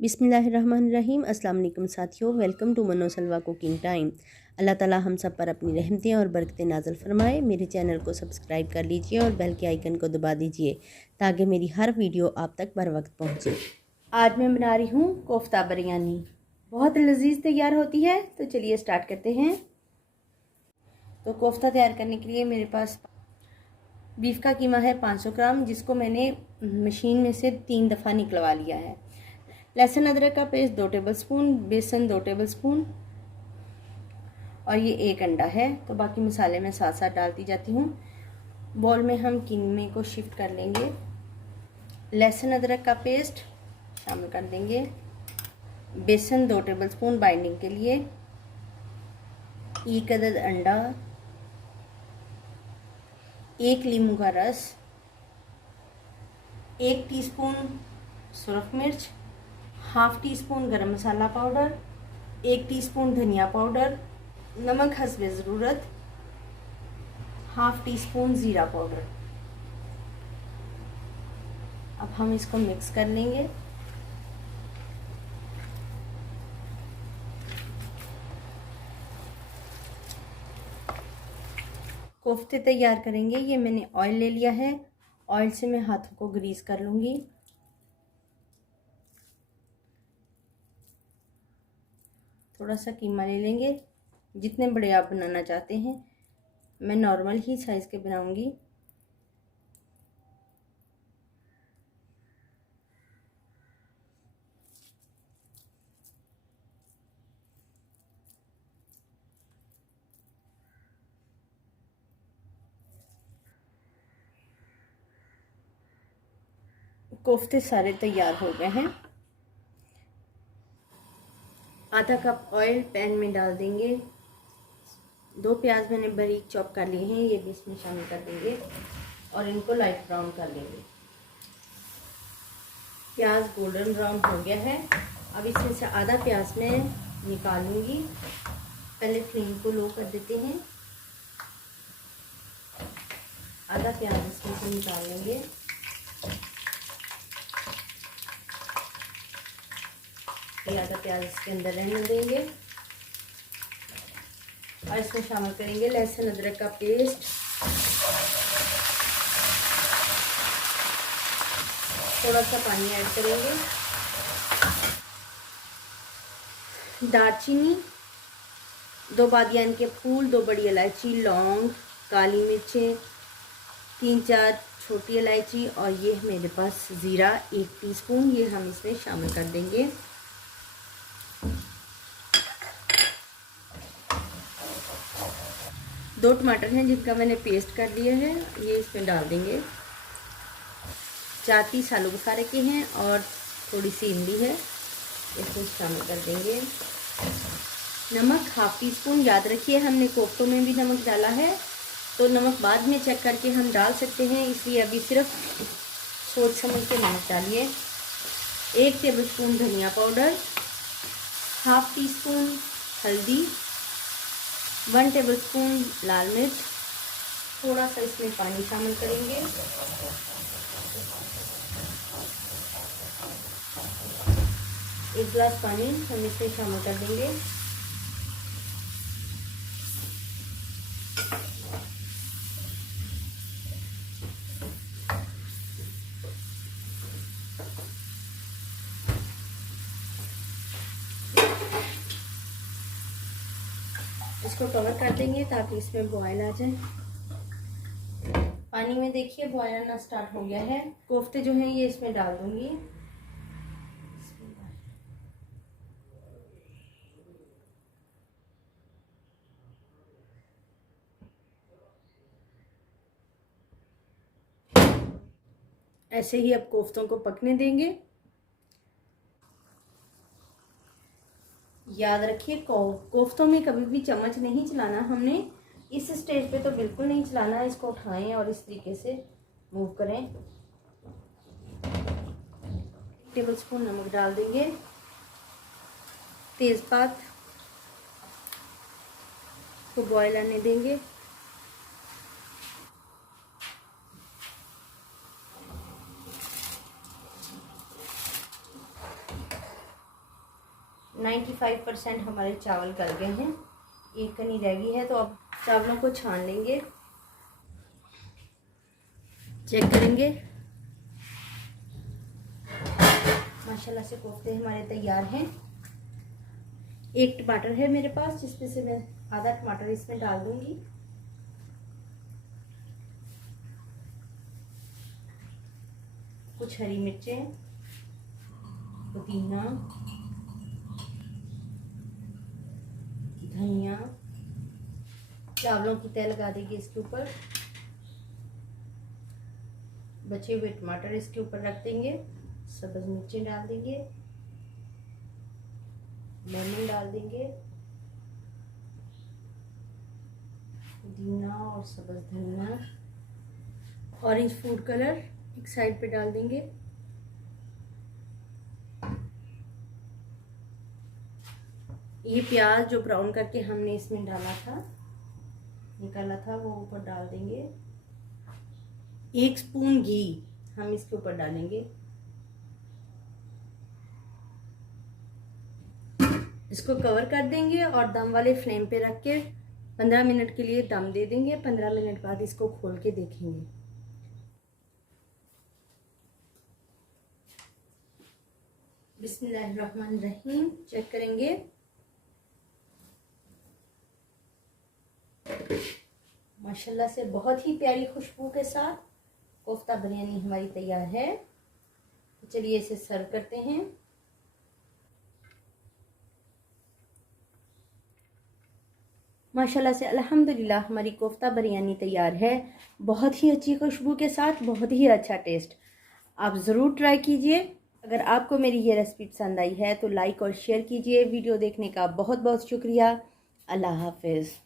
बिस्मिल्लाहिर्रहमानिर्रहीम। अस्सलाम वालेकुम साथियों, वेलकम टू मनो सलवा कुकिंग टाइम। अल्लाह ताला हम सब पर अपनी रहमतें और बरकतें नाज़िल फरमाए। मेरे चैनल को सब्सक्राइब कर लीजिए और बेल के आइकन को दबा दीजिए ताकि मेरी हर वीडियो आप तक बर वक्त पहुँचे। आज मैं बना रही हूँ कोफ्ता बिरयानी, बहुत लजीज तैयार होती है। तो चलिए स्टार्ट करते हैं। तो कोफ्ता तैयार करने के लिए मेरे पास बीफ का कीमा है 500 ग्राम, जिसको मैंने मशीन में से 3 दफ़ा निकलवा लिया है। लहसुन अदरक का पेस्ट 2 टेबलस्पून, बेसन 2 टेबलस्पून और ये 1 अंडा है। तो बाकी मसाले मैं साथ साथ डालती जाती हूँ। बॉल में हम कीमे को शिफ्ट कर लेंगे। लहसुन अदरक का पेस्ट शामिल कर देंगे, बेसन 2 टेबलस्पून बाइंडिंग के लिए, 1 अदद अंडा, 1 लीमू का रस, 1 टीस्पून सुरख मिर्च, हाफ टी स्पून गरम मसाला पाउडर, 1 टीस्पून धनिया पाउडर, नमक हस्बे ज़रूरत, हाफ टी स्पून ज़ीरा पाउडर। अब हम इसको मिक्स कर लेंगे। कोफ्ते तैयार करेंगे। ये मैंने ऑयल ले लिया है, ऑयल से मैं हाथों को ग्रीस कर लूँगी। थोड़ा सा कीमा ले लेंगे, जितने बड़े आप बनाना चाहते हैं। मैं नॉर्मल ही साइज़ के बनाऊंगी। कोफ्ते सारे तैयार हो गए हैं। आधा कप ऑयल पैन में डाल देंगे। 2 प्याज मैंने बारीक चॉप कर लिए हैं, ये भी इसमें शामिल कर देंगे और इनको लाइट ब्राउन कर लेंगे। प्याज गोल्डन ब्राउन हो गया है। अब इसमें से आधा प्याज मैं निकालूंगी। पहले फ्लेम को लो कर देते हैं। आधा प्याज इसमें से निकाल लेंगे। आधा प्याज इसके अंदर रहने देंगे और इसमें शामिल करेंगे लहसुन अदरक का पेस्ट, थोड़ा सा पानी ऐड करेंगे, दालचीनी, 2 बादियान के फूल, 2 बड़ी इलायची, लौंग, काली मिर्चें, 3-4 छोटी इलायची और ये मेरे पास ज़ीरा 1 टीस्पून, ये हम इसमें शामिल कर देंगे। दो टमाटर हैं जिनका मैंने पेस्ट कर लिया है, ये इसमें डाल देंगे। 4 पीस आलू बुखारे के हैं और थोड़ी सी इमली है, इसमें शामिल कर देंगे। नमक हाफ टी स्पून। याद रखिए हमने कोफ्तों में भी नमक डाला है, तो नमक बाद में चेक करके हम डाल सकते हैं, इसलिए अभी सिर्फ सोच समझ के नमक डालिए। 1 टेबलस्पून धनिया पाउडर, हाफ टी स्पून हल्दी, 1 टेबलस्पून लाल मिर्च, थोड़ा सा इसमें पानी शामिल करेंगे। एक गिलास पानी हम इसमें शामिल कर देंगे। इसको कवर कर देंगे ताकि इसमें बॉयल आ जाए। पानी में देखिए बॉयल आना स्टार्ट हो गया है। कोफ्ते जो हैं ये इसमें डाल दूंगी। ऐसे ही अब कोफ्तों को पकने देंगे। याद रखिए कोफ्तों में कभी भी चम्मच नहीं चलाना हमने। इस स्टेज पे तो बिल्कुल नहीं चलाना। इसको उठाएं और इस तरीके से मूव करें। 1 टेबलस्पून नमक डाल देंगे, तेज़पात को बॉयल आने देंगे। 95% हमारे चावल गल गए हैं, एक कनी रह गई है। तो अब चावलों को छान लेंगे, चेक करेंगे। माशाल्लाह से कोफ्ते हमारे तैयार हैं। एक टमाटर है मेरे पास, जिसमें से मैं आधा टमाटर इसमें डाल दूंगी। कुछ हरी मिर्चें, पुदीना, धनिया, चावलों की तह लगा देंगे इसके ऊपर। बचे हुए टमाटर इसके ऊपर रख देंगे, सब्ज मिर्चें डाल देंगे, लेमन डाल देंगे, पुदीना और सब्ज धनिया, ऑरेंज फूड कलर एक साइड पे डाल देंगे। ये प्याज जो ब्राउन करके हमने इसमें डाला था, निकाला था, वो ऊपर डाल देंगे। 1 स्पून घी हम इसके ऊपर डालेंगे। इसको कवर कर देंगे और दम वाले फ्लेम पे रख के 15 मिनट के लिए दम दे देंगे। 15 मिनट बाद इसको खोल के देखेंगे। बिस्मिल्लाहिर्रहमानिर्रहीम, चेक करेंगे। माशाल्लाह से बहुत ही प्यारी खुशबू के साथ कोफ्ता बिरयानी हमारी तैयार है। तो चलिए इसे सर्व करते हैं। माशाल्लाह से अल्हम्दुलिल्लाह हमारी कोफ्ता बिरयानी तैयार है, बहुत ही अच्छी खुशबू के साथ, बहुत ही अच्छा टेस्ट। आप ज़रूर ट्राई कीजिए। अगर आपको मेरी ये रेसिपी पसंद आई है तो लाइक और शेयर कीजिए। वीडियो देखने का बहुत बहुत शुक्रिया। अल्लाह हाफिज़।